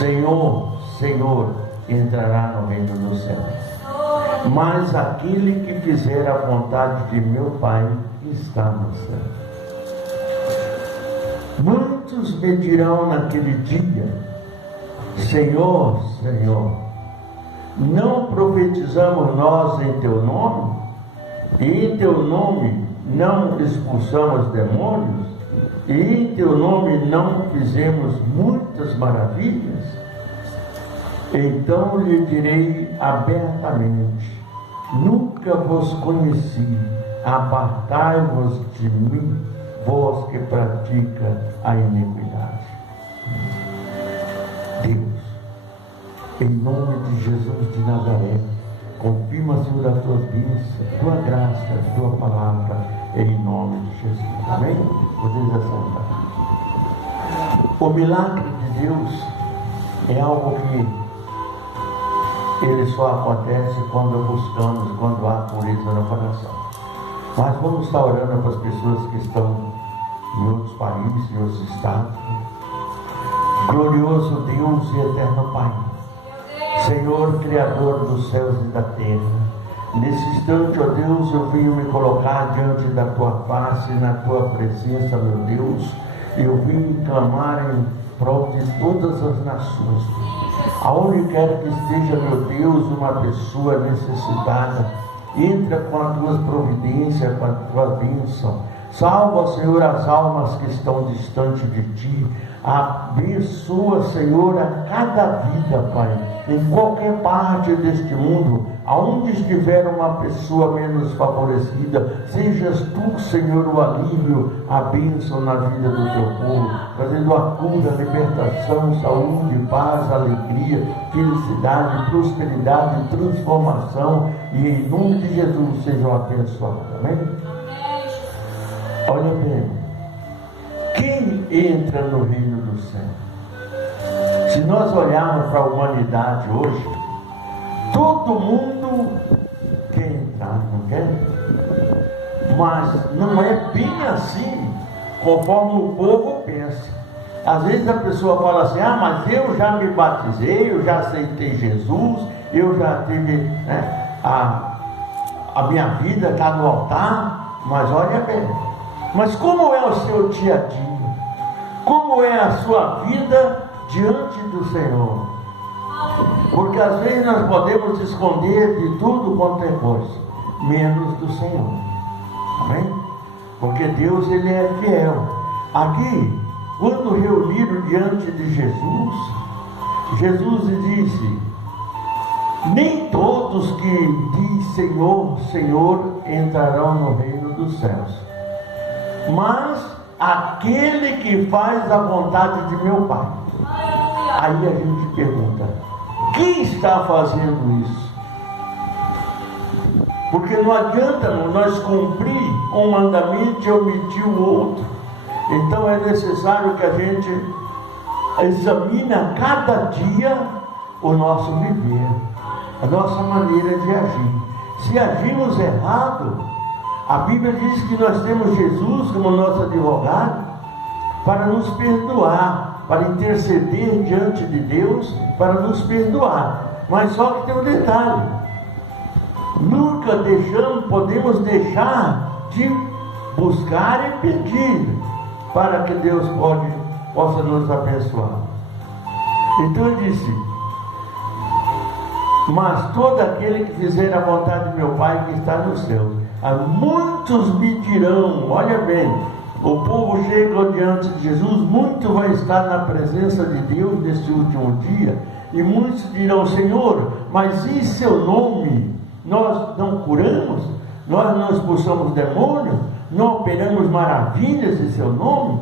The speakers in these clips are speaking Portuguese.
Senhor, Senhor, entrará no reino dos céus. Mas aquele que fizer a vontade de meu Pai que está no céu. Muitos me dirão naquele dia: Senhor, Senhor, não profetizamos nós em teu nome? E em teu nome não expulsamos demônios? E em teu nome não fizemos muitas maravilhas? Então lhe direi abertamente: nunca vos conheci, apartai-vos de mim, vós que pratica a iniquidade. Deus, em nome de Jesus de Nazaré, confirma, Senhor, a tua bênção, a tua graça, a tua palavra, em nome de Jesus. Amém? Podeis assentar. O milagre de Deus é algo que ele só acontece quando buscamos, quando há pureza no coração. Mas vamos estar orando para as pessoas que estão em outros países, em outros estados. Glorioso Deus e eterno Pai, Senhor, Criador dos céus e da terra, nesse instante, ó Deus, eu venho me colocar diante da tua face, na tua presença, meu Deus. Eu vim clamar em prol de todas as nações. Aonde quer que esteja, meu Deus, uma pessoa necessitada, entra com as tuas providências, com a tua bênção. Salva, Senhor, as almas que estão distantes de ti. Abençoa, Senhor, a cada vida, Pai, em qualquer parte deste mundo, aonde estiver uma pessoa menos favorecida, sejas tu, Senhor, o alívio, a bênção na vida do teu povo, trazendo a cura, a libertação, saúde, paz, alegria, felicidade, prosperidade, transformação, e em nome de Jesus sejam abençoados. Amém? Olha bem, quem entra no reino do céu? Se nós olharmos para a humanidade hoje, todo mundo quer entrar, não quer? Mas não é bem assim, conforme o povo pensa. Às vezes a pessoa fala assim: ah, mas eu já me batizei, eu já aceitei Jesus, eu já tive, né, a minha vida está no altar. Mas olha bem, mas como é o seu dia a dia? Como é a sua vida diante do Senhor? Porque às vezes nós podemos esconder de tudo quanto é coisa, menos do Senhor. Amém? Porque Deus, Ele é fiel. Aqui, quando reuniram diante de Jesus, Jesus disse: nem todos que diz Senhor, Senhor, entrarão no reino dos céus, mas aquele que faz a vontade de meu Pai. Aí a gente pergunta: quem está fazendo isso? Porque não adianta nós cumprir um mandamento e omitir o outro. Então é necessário que a gente examine a cada dia o nosso viver, a nossa maneira de agir. Se agimos errado, a Bíblia diz que nós temos Jesus como nosso advogado para nos perdoar, para interceder diante de Deus, para nos perdoar. Mas só que tem um detalhe: nunca podemos deixar de buscar e pedir para que Deus possa nos abençoar. Então ele disse: mas todo aquele que fizer a vontade de meu Pai que está no céu. Muitos me dirão, olha bem, o povo chega diante de Jesus, muito vai estar na presença de Deus neste último dia, e muitos dirão: Senhor, mas em seu nome nós não curamos, nós não expulsamos demônios, não operamos maravilhas em seu nome?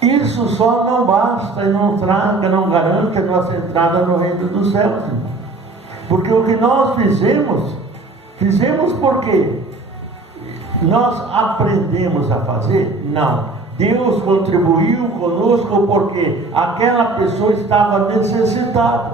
Isso só não basta e não traga, não garante a nossa entrada no reino dos céus, porque o que nós fizemos porque nós aprendemos a fazer? Não. Deus contribuiu conosco porque aquela pessoa estava necessitada.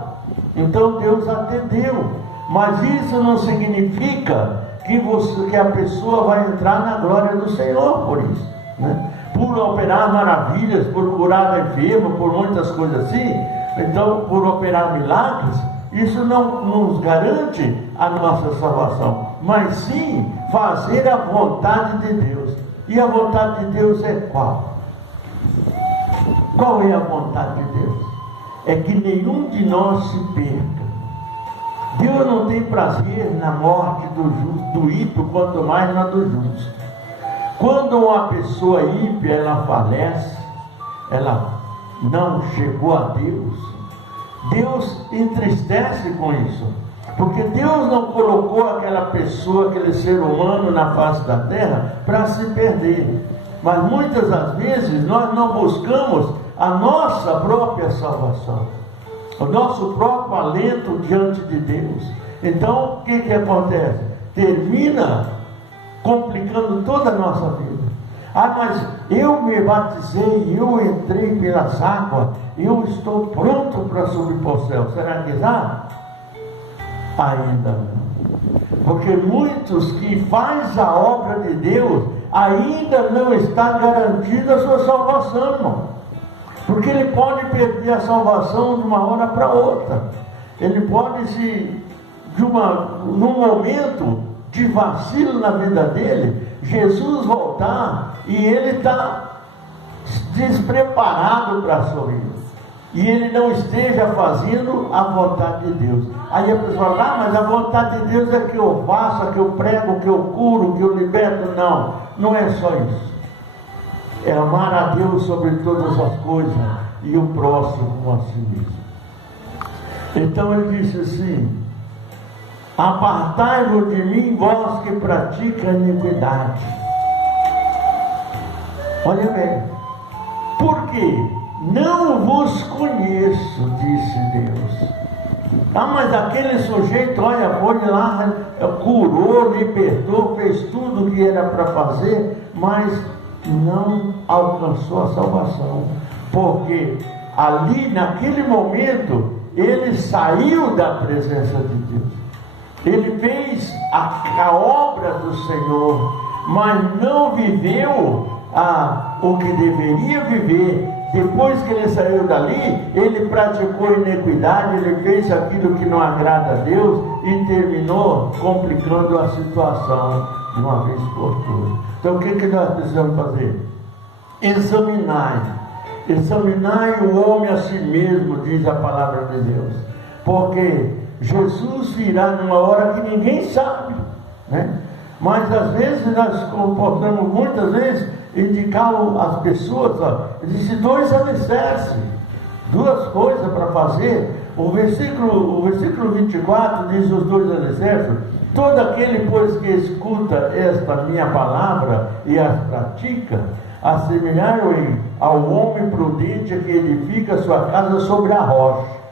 Então Deus atendeu. Mas isso não significa que a pessoa vai entrar na glória do Senhor por isso, né? Por operar maravilhas, por curar enfermo, por muitas coisas assim. Então, por operar milagres, isso não nos garante a nossa salvação, mas sim fazer a vontade de Deus. E a vontade de Deus é qual? Qual é a vontade de Deus? É que nenhum de nós se perca. Deus não tem prazer na morte do ímpio, quanto mais na do justo. Quando uma pessoa ímpia, ela falece, ela não chegou a Deus, Deus entristece com isso, porque Deus não colocou aquela pessoa, aquele ser humano na face da terra para se perder. Mas muitas das vezes nós não buscamos a nossa própria salvação, o nosso próprio alento diante de Deus. Então o que acontece? Termina complicando toda a nossa vida. Mas eu me batizei, eu entrei pelas águas, eu estou pronto para subir para o céu. Será que já? Ainda não. Porque muitos que fazem a obra de Deus ainda não está garantida a sua salvação, irmão. Porque ele pode perder a salvação de uma hora para outra. Ele pode num momento de vacilo na vida dele, Jesus voltar e ele está despreparado para sorrir, e ele não esteja fazendo a vontade de Deus. Aí a pessoa fala: mas a vontade de Deus é que eu faça, que eu prego, que eu curo, que eu liberto. Não, não é só isso. É amar a Deus sobre todas as coisas e o próximo como a si mesmo. Então ele disse assim: apartai-vos de mim, vós que praticam a iniquidade. Olha bem, porque não vos conheço, disse Deus. Mas aquele sujeito, olha, foi lá, curou, libertou, fez tudo o que era para fazer, mas não alcançou a salvação, porque ali, naquele momento, ele saiu da presença de Deus. Ele fez a obra do Senhor, mas não viveu o que deveria viver. Depois que ele saiu dali, ele praticou iniquidade, ele fez aquilo que não agrada a Deus e terminou complicando a situação de uma vez por todas. Então o que nós precisamos fazer? Examinai o homem a si mesmo, diz a palavra de Deus, porque Jesus virá numa hora que ninguém sabe, né? Mas às vezes nós comportamos, muitas vezes, indicar as pessoas, existe dois alicerces, duas coisas para fazer. O versículo 24 diz os dois alicerces: todo aquele, pois, que escuta esta minha palavra e as pratica, assemelhar-o ao homem prudente que edifica sua casa sobre a rocha.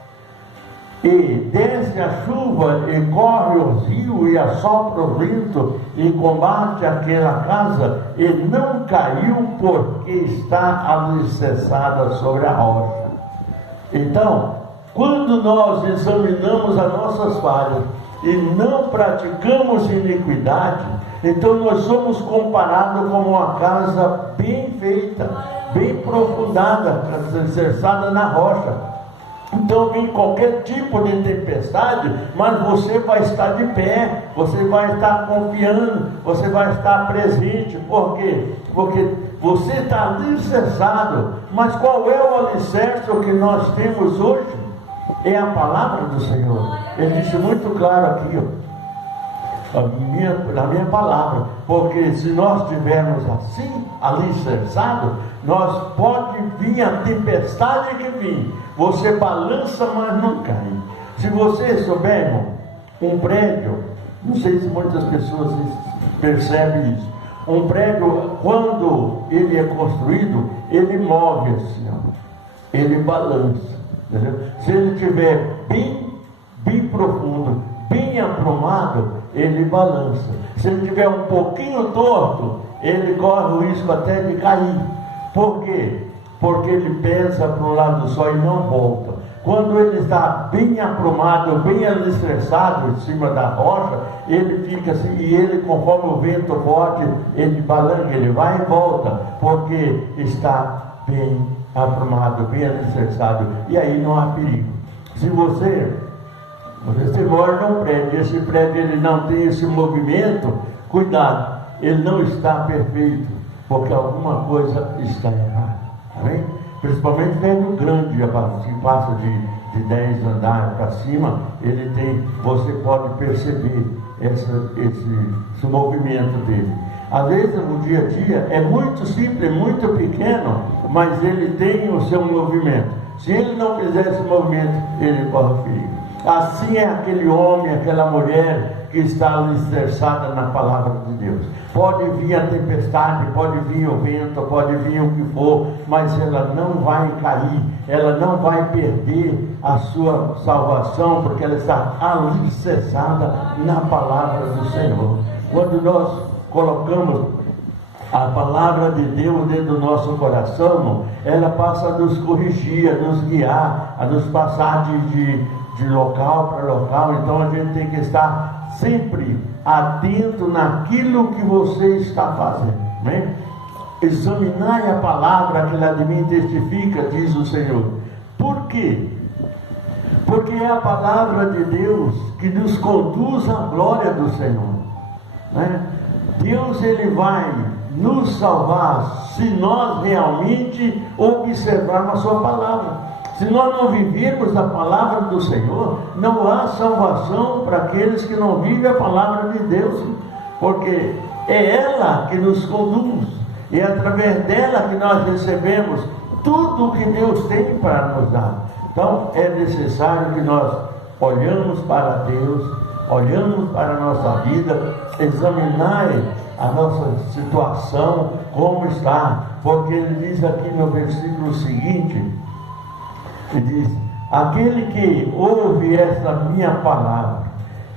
E desce a chuva, e corre o rio, e assopra o vento, e combate aquela casa, e não caiu, porque está alicerçada sobre a rocha. Então, quando nós examinamos as nossas falhas e não praticamos iniquidade, então nós somos comparados como uma casa bem feita, bem aprofundada, alicerçada na rocha. Então vem qualquer tipo de tempestade, mas você vai estar de pé, você vai estar confiando, você vai estar presente. Por quê? Porque você está alicerçado. Mas qual é o alicerce que nós temos hoje? É a palavra do Senhor. Ele disse muito claro aqui, na minha palavra, porque se nós estivermos assim, alicerçado, nós pode vir a tempestade que vir, você balança, mas não cai. Se você souber, irmão, um prédio, não sei se muitas pessoas percebem isso, um prédio, quando ele é construído, ele move assim, ele balança, entendeu? Se ele estiver bem profundo, bem aprumado, ele balança. Se ele estiver um pouquinho torto, ele corre o risco até de cair. Por quê? Porque ele pesa para o lado só e não volta. Quando ele está bem aprumado, bem alicerçado em cima da rocha, ele fica assim, e ele, conforme o vento forte, ele balança, ele vai e volta, porque está bem aprumado, bem alicerçado, e aí não há perigo. Se você mora num prédio, esse prédio ele não tem esse movimento, cuidado, ele não está perfeito, porque alguma coisa está errada, amém? Principalmente prédio grande, que passa de 10 andares para cima, você pode perceber esse movimento dele. Às vezes no dia a dia é muito simples, muito pequeno, mas ele tem o seu movimento. Se ele não fizer esse movimento, ele corre perigo. Assim é aquele homem, aquela mulher que está alicerçada na palavra de Deus. Pode vir a tempestade, pode vir o vento, pode vir o que for, mas ela não vai cair, ela não vai perder a sua salvação, porque ela está alicerçada na palavra do Senhor. Quando nós colocamos a palavra de Deus dentro do nosso coração, ela passa a nos corrigir, a nos guiar, a nos passar de local para local. Então a gente tem que estar sempre atento naquilo que você está fazendo, né? Examinai a palavra que ela de mim testifica, diz o Senhor. Por quê? Porque é a palavra de Deus que nos conduz à glória do Senhor, né? Deus ele vai nos salvar se nós realmente observarmos a sua palavra. Se nós não vivermos a palavra do Senhor, não há salvação para aqueles que não vivem a palavra de Deus, porque é ela que nos conduz, e é através dela que nós recebemos tudo o que Deus tem para nos dar. Então é necessário que nós olhamos para Deus, olhamos para a nossa vida, examinai a nossa situação, como está, porque ele diz aqui no versículo seguinte, ele diz: aquele que ouve esta minha palavra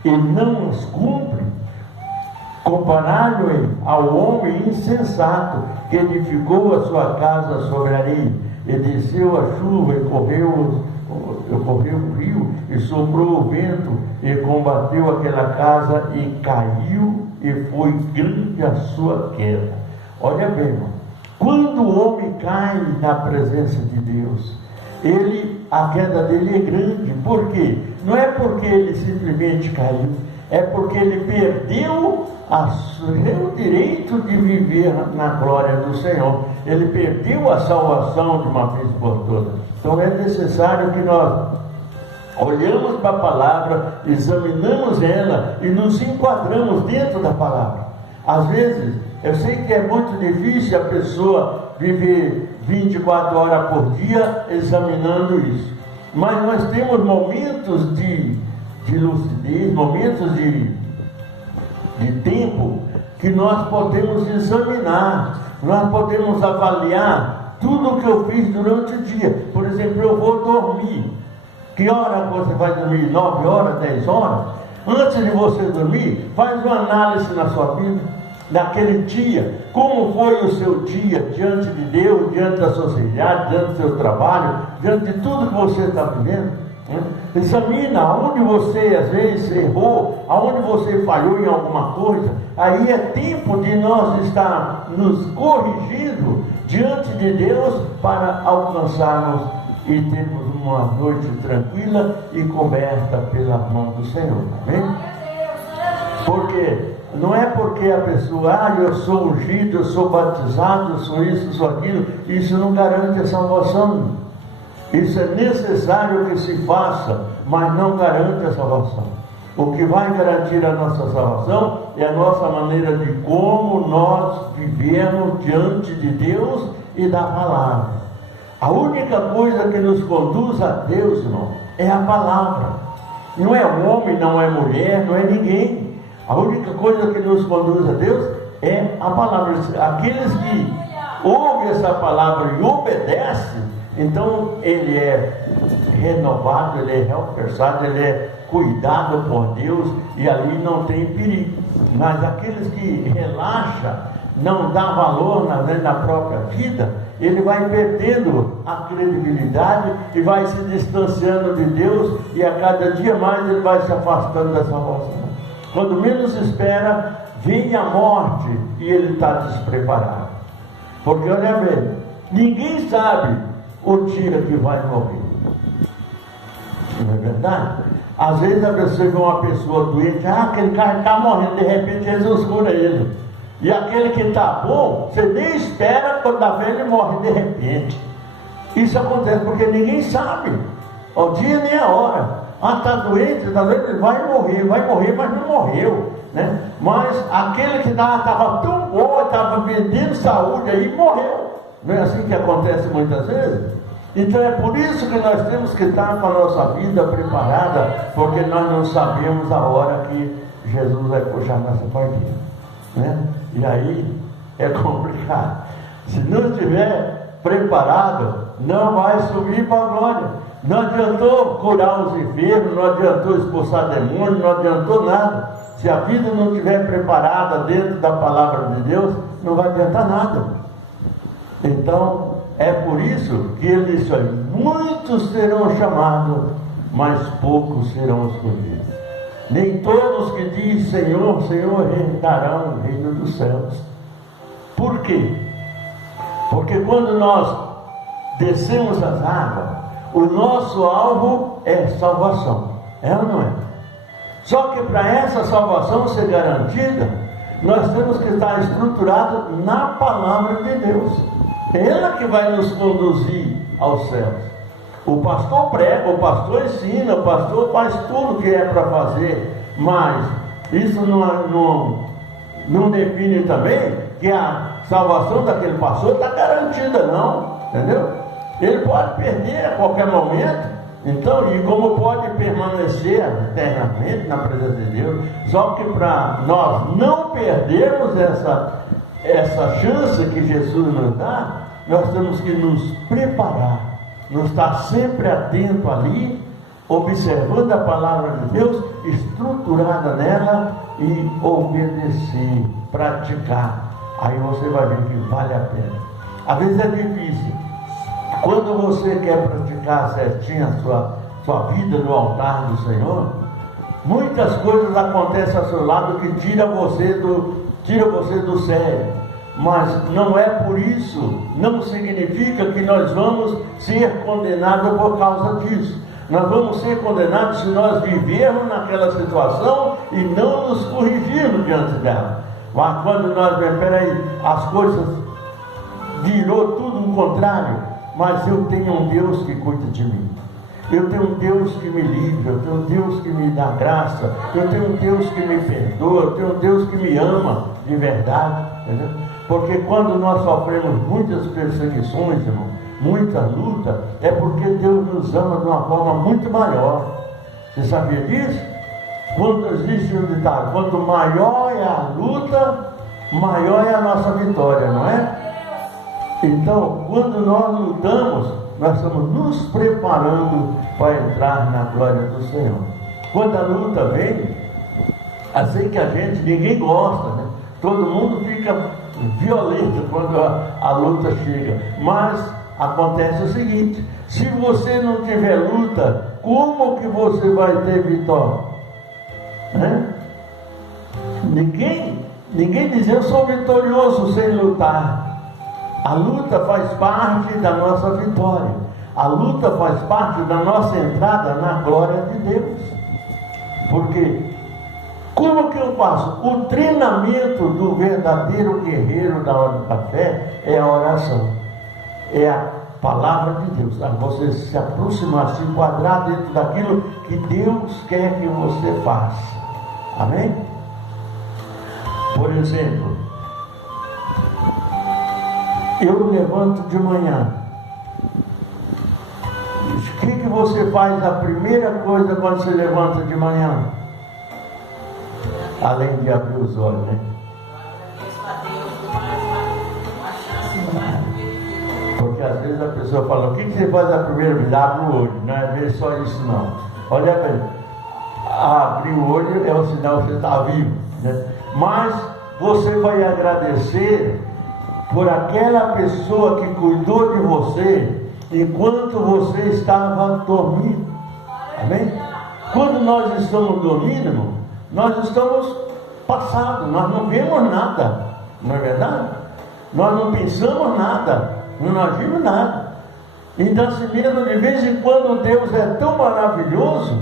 e não os cumpre, comparado ao homem insensato que edificou a sua casa sobre a areia, e desceu a chuva, e correu o rio, e soprou o vento, e combateu aquela casa, e caiu, e foi grande a sua queda. Olha bem, irmão, quando o homem cai na presença de Deus, a queda dele é grande. Por quê? Não é porque ele simplesmente caiu, é porque ele perdeu o seu direito de viver na glória do Senhor. Ele perdeu a salvação de uma vez por todas. Então é necessário que nós olhamos para a palavra, examinamos ela e nos enquadramos dentro da palavra. Às vezes, eu sei que é muito difícil a pessoa viver 24 horas por dia examinando isso, mas nós temos momentos de lucidez, momentos de tempo que nós podemos examinar, nós podemos avaliar tudo o que eu fiz durante o dia. Por exemplo, eu vou dormir. Que hora você vai dormir? 9 horas, 10 horas? Antes de você dormir, faz uma análise na sua vida, naquele dia, como foi o seu dia diante de Deus, diante da sociedade, diante do seu trabalho, diante de tudo que você está vivendo, né? Examina aonde você às vezes errou, aonde você falhou em alguma coisa. Aí é tempo de nós estar nos corrigindo diante de Deus para alcançarmos e termos uma noite tranquila e coberta pela mão do Senhor, amém? Porque não é porque a pessoa, eu sou ungido, eu sou batizado, eu sou isso, eu sou aquilo, isso não garante a salvação. Isso é necessário que se faça, mas não garante a salvação. O que vai garantir a nossa salvação é a nossa maneira de como nós vivemos diante de Deus e da palavra. A única coisa que nos conduz a Deus, irmão, é a palavra. Não é homem, não é mulher, não é ninguém. A única coisa que nos conduz a Deus é a palavra. Aqueles que ouvem essa palavra e obedecem, então ele é renovado, ele é reforçado, ele é cuidado por Deus, e ali não tem perigo. Mas aqueles que relaxam, não dá valor na própria vida, ele vai perdendo a credibilidade e vai se distanciando de Deus, e a cada dia mais ele vai se afastando da salvação. Quando menos espera, vem a morte e ele está despreparado. Porque olha bem, ninguém sabe o dia que vai morrer. Não é verdade? Às vezes a pessoa vê uma pessoa doente, aquele cara está morrendo, de repente Jesus cura ele. E aquele que está bom, você nem espera, quando está vendo, ele morre de repente. Isso acontece porque ninguém sabe o dia nem a hora. Está doente, ele vai morrer, mas não morreu, né? Mas aquele que estava tão bom, estava vendendo saúde aí, morreu. Não é assim que acontece muitas vezes? Então é por isso que nós temos que estar com a nossa vida preparada, porque nós não sabemos a hora que Jesus vai puxar nossa partida, né? E aí é complicado. Se não estiver preparado, não vai subir para a glória. Não adiantou curar os enfermos, não adiantou expulsar demônios, não adiantou nada. Se a vida não estiver preparada dentro da palavra de Deus, não vai adiantar nada. Então, é por isso que ele disse: olha, muitos serão chamados, mas poucos serão escolhidos. Nem todos que dizem Senhor, Senhor, herdarão o reino dos céus. Por quê? Porque quando nós descemos as águas, o nosso alvo é salvação. É ou não é? Só que para essa salvação ser garantida, nós temos que estar estruturados na palavra de Deus. É ela que vai nos conduzir aos céus. O pastor prega, o pastor ensina, o pastor faz tudo o que é para fazer, mas isso não define também que a salvação daquele pastor está garantida, não. Entendeu? Ele pode perder a qualquer momento, então, e como pode permanecer eternamente na presença de Deus. Só que para nós não perdermos essa chance que Jesus nos dá, nós temos que nos preparar, nos estar sempre atento ali, observando a palavra de Deus, estruturada nela, e obedecer, praticar. Aí você vai ver que vale a pena. Às vezes é difícil. Quando você quer praticar certinho a sua vida no altar do Senhor, muitas coisas acontecem ao seu lado que tira você do sério. Mas não é por isso, não significa que nós vamos ser condenados por causa disso. Nós vamos ser condenados se nós vivermos naquela situação e não nos corrigirmos diante dela. Mas quando nós vemos, peraí, as coisas virou tudo o contrário. Mas eu tenho um Deus que cuida de mim. Eu tenho um Deus que me livra. Eu tenho um Deus que me dá graça. Eu tenho um Deus que me perdoa. Eu tenho um Deus que me ama de verdade. Entendeu? Porque quando nós sofremos muitas perseguições, irmão, muita luta, é porque Deus nos ama de uma forma muito maior. Você sabia disso? Quando existe um ditado: quanto maior é a luta, maior é a nossa vitória, não é? Então, quando nós lutamos, nós estamos nos preparando para entrar na glória do Senhor. Quando a luta vem, assim que ninguém gosta, né? Todo mundo fica violento quando a luta chega. Mas acontece o seguinte: se você não tiver luta, como que você vai ter vitória? Né? Ninguém diz: eu sou vitorioso sem lutar. A luta faz parte da nossa vitória. A luta faz parte da nossa entrada na glória de Deus. Porque como que eu faço? O treinamento do verdadeiro guerreiro da hora da fé é a oração, é a palavra de Deus. Você se aproximar, se enquadrar dentro daquilo que Deus quer que você faça. Amém? Por exemplo, eu levanto de manhã. O que você faz a primeira coisa quando você levanta de manhã? Além de abrir os olhos, né? Porque às vezes a pessoa fala: o que você faz a primeira vez? Abre o olho. Não é ver só isso, não. Olha bem, abrir o olho é o sinal que você está vivo, né? Mas você vai agradecer por aquela pessoa que cuidou de você enquanto você estava dormindo. Amém? Quando nós estamos dormindo, irmão, nós estamos passados, nós não vemos nada, não é verdade? Nós não pensamos nada, não agimos nada. Então, assim mesmo, de vez em quando Deus é tão maravilhoso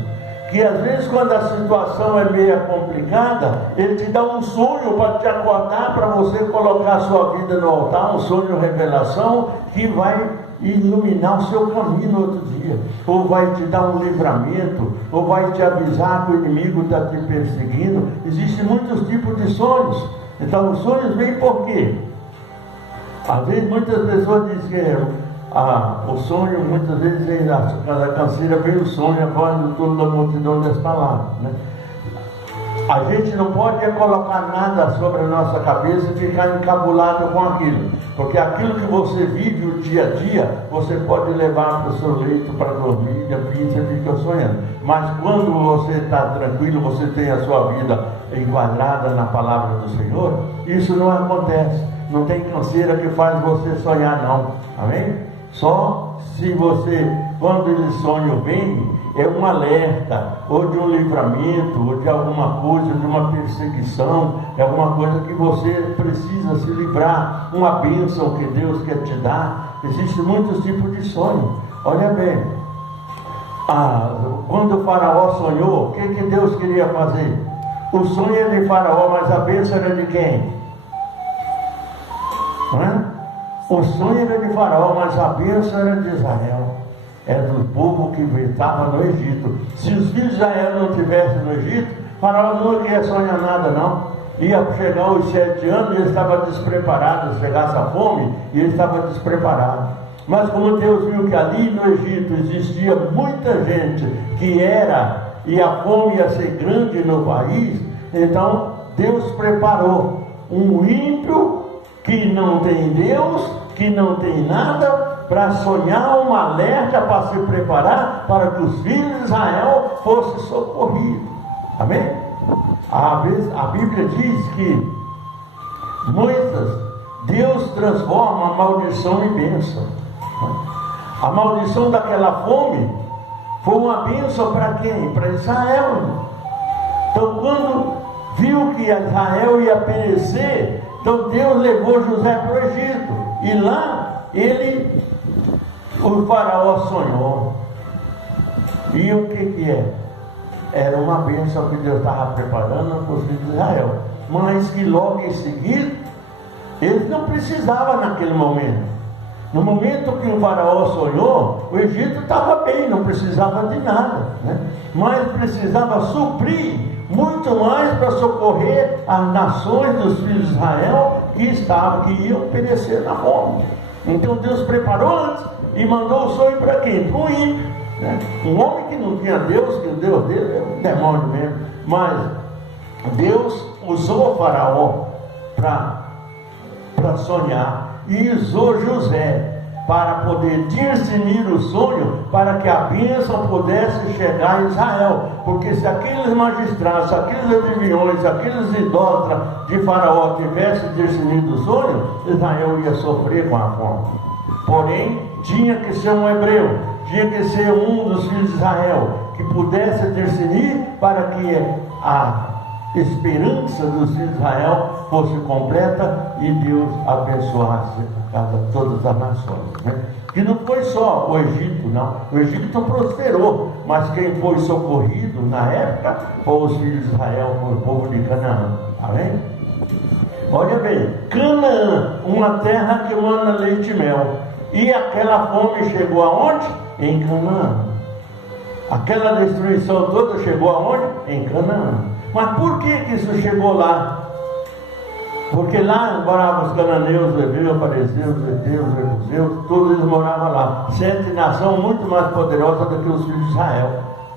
que às vezes quando a situação é meio complicada, Ele te dá um sonho para te acordar, para você colocar a sua vida no altar, um sonho, revelação, que vai iluminar o seu caminho no outro dia, ou vai te dar um livramento, ou vai te avisar que o inimigo está te perseguindo. Existem muitos tipos de sonhos. Então os sonhos vêm por quê? Às vezes muitas pessoas dizem que o sonho, muitas vezes vem da canseira, vem o sonho, quando toda a multidão das palavras, né? A gente não pode colocar nada sobre a nossa cabeça e ficar encabulado com aquilo, porque aquilo que você vive o dia a dia, você pode levar para o seu leito para dormir, e assim você fica sonhando. Mas quando você está tranquilo, você tem a sua vida enquadrada na palavra do Senhor, isso não acontece. Não tem canseira que faz você sonhar, não. Amém? Só se você, quando esse sonho vem, é um alerta, ou de um livramento, ou de alguma coisa, de uma perseguição, é alguma coisa que você precisa se livrar, uma bênção que Deus quer te dar. Existem muitos tipos de sonho. Olha bem, quando o faraó sonhou, o que Deus queria fazer? O sonho é de faraó, mas a bênção era de quem? Não é? O sonho era de faraó, mas a bênção era de Israel. É do povo que estava no Egito. Se os filhos de Israel não estivessem no Egito, faraó não ia sonhar nada, não. Ia chegar os 7 anos e ele estava despreparado. Chegasse a fome e ele estava despreparado. Mas como Deus viu que ali no Egito existia muita gente que era, e a fome ia ser grande no país, então Deus preparou um ímpio que não tem Deus, que não tem nada, para sonhar um alerta, para se preparar para que os filhos de Israel fossem socorridos. Amém? A Bíblia diz que Deus transforma a maldição em bênção. A maldição daquela fome foi uma bênção para quem? Para Israel. Então quando viu que Israel ia perecer, então Deus levou José para o Egito. E lá o faraó sonhou. E o que é? Era uma bênção que Deus estava preparando para os filhos de Israel. Mas que logo em seguida, eles não precisavam naquele momento. No momento que o faraó sonhou, o Egito estava bem, não precisava de nada, né? Mas precisava suprir muito mais para socorrer as nações dos filhos de Israel que iam perecer na fome. Então Deus preparou antes e mandou o sonho para quem? Para um ímpio, né? Um homem que não tinha Deus, que o Deus dele é um demônio mesmo. Mas Deus usou o faraó para sonhar, e usou José para poder discernir o sonho, para que a bênção pudesse chegar a Israel. Porque se aqueles magistrados, se aqueles adivinhões, se aqueles idólatras de faraó tivessem discernido o sonho, Israel ia sofrer com a fome. Porém, tinha que ser um hebreu, tinha que ser um dos filhos de Israel, que pudesse discernir para que a esperança dos filhos de Israel fosse completa e Deus abençoasse todas as nações, né? Que não foi só o Egito, não. O Egito prosperou, mas quem foi socorrido na época foi os filhos de Israel, foi o povo de Canaã. Amém? Olha bem, Canaã, uma terra que mana leite e mel. E aquela fome chegou aonde? Em Canaã. Aquela destruição toda chegou aonde? Em Canaã. Mas por que isso chegou lá? Porque lá moravam os cananeus, os hebreus, os fariseus, os heteus, os jebuseus, todos eles moravam lá. 7 nações muito mais poderosas do que os filhos de Israel.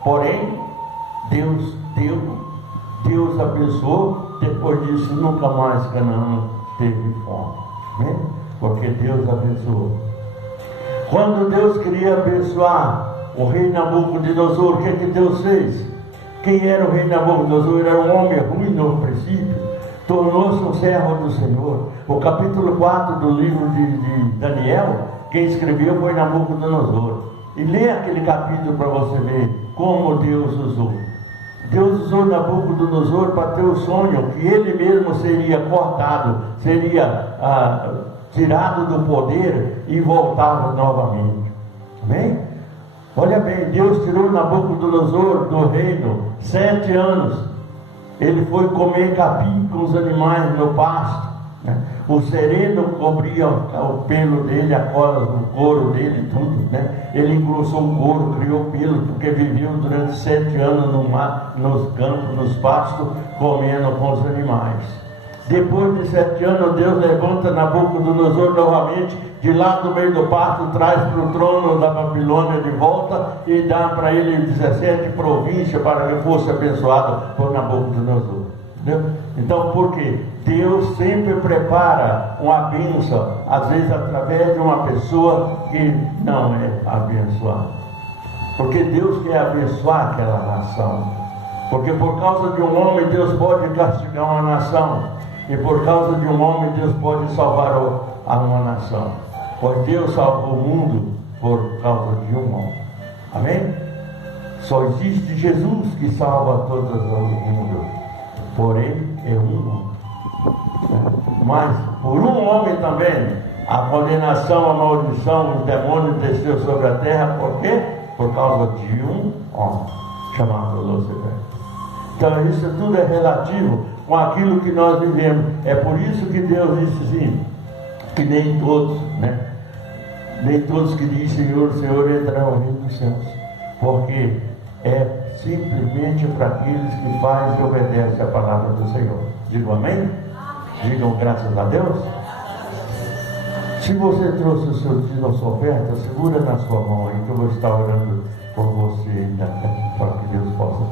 Porém, Deus deu, Deus abençoou. Depois disso, nunca mais Canaã teve fome, né? Porque Deus abençoou. Quando Deus queria abençoar o rei Nabucodonosor, o que Deus fez? Quem era o rei Nabucodonosor? Era um homem ruim no princípio, tornou-se um servo do Senhor. O capítulo 4 do livro de Daniel, quem escreveu foi Nabucodonosor. E lê aquele capítulo para você ver como Deus usou. Deus usou Nabucodonosor para ter o sonho que ele mesmo seria cortado, seria tirado do poder e voltava novamente. Amém? Olha bem, Deus tirou Nabucodonosor do reino, 7 anos. Ele foi comer capim com os animais no pasto, né? O sereno cobria o pelo dele, a cola, o couro dele, tudo, né? Ele engrossou o couro, criou pelo, porque viveu durante 7 anos no mar, nos campos, nos pastos, comendo com os animais. Depois de 7 anos, Deus levanta Nabucodonosor novamente, de lá do meio do pasto, traz para o trono da Babilônia de volta e dá para ele 17 províncias para que fosse abençoado por Nabucodonosor. Entendeu? Então, por quê? Deus sempre prepara uma bênção, às vezes através de uma pessoa que não é abençoada. Porque Deus quer abençoar aquela nação. Porque por causa de um homem, Deus pode castigar uma nação. E por causa de um homem, Deus pode salvar uma nação. Pois Deus salvou o mundo por causa de um homem. Amém? Só existe Jesus que salva todo o mundo. Porém, é um homem. Mas por um homem também, a condenação, a maldição, os demônios desceu sobre a terra. Por quê? Por causa de um homem, chamado Lúcifer. Então isso tudo é relativo com aquilo que nós vivemos. É por isso que Deus disse assim, que nem todos, né? Nem todos que dizem Senhor, Senhor entrarão no reino dos céus. Porque é simplesmente para aqueles que fazem e obedecem a palavra do Senhor. Digam amém? Digam graças a Deus. Se você trouxe o seu dízimo, a sua oferta, segura na sua mão aí que eu vou estar orando por você, para que Deus possa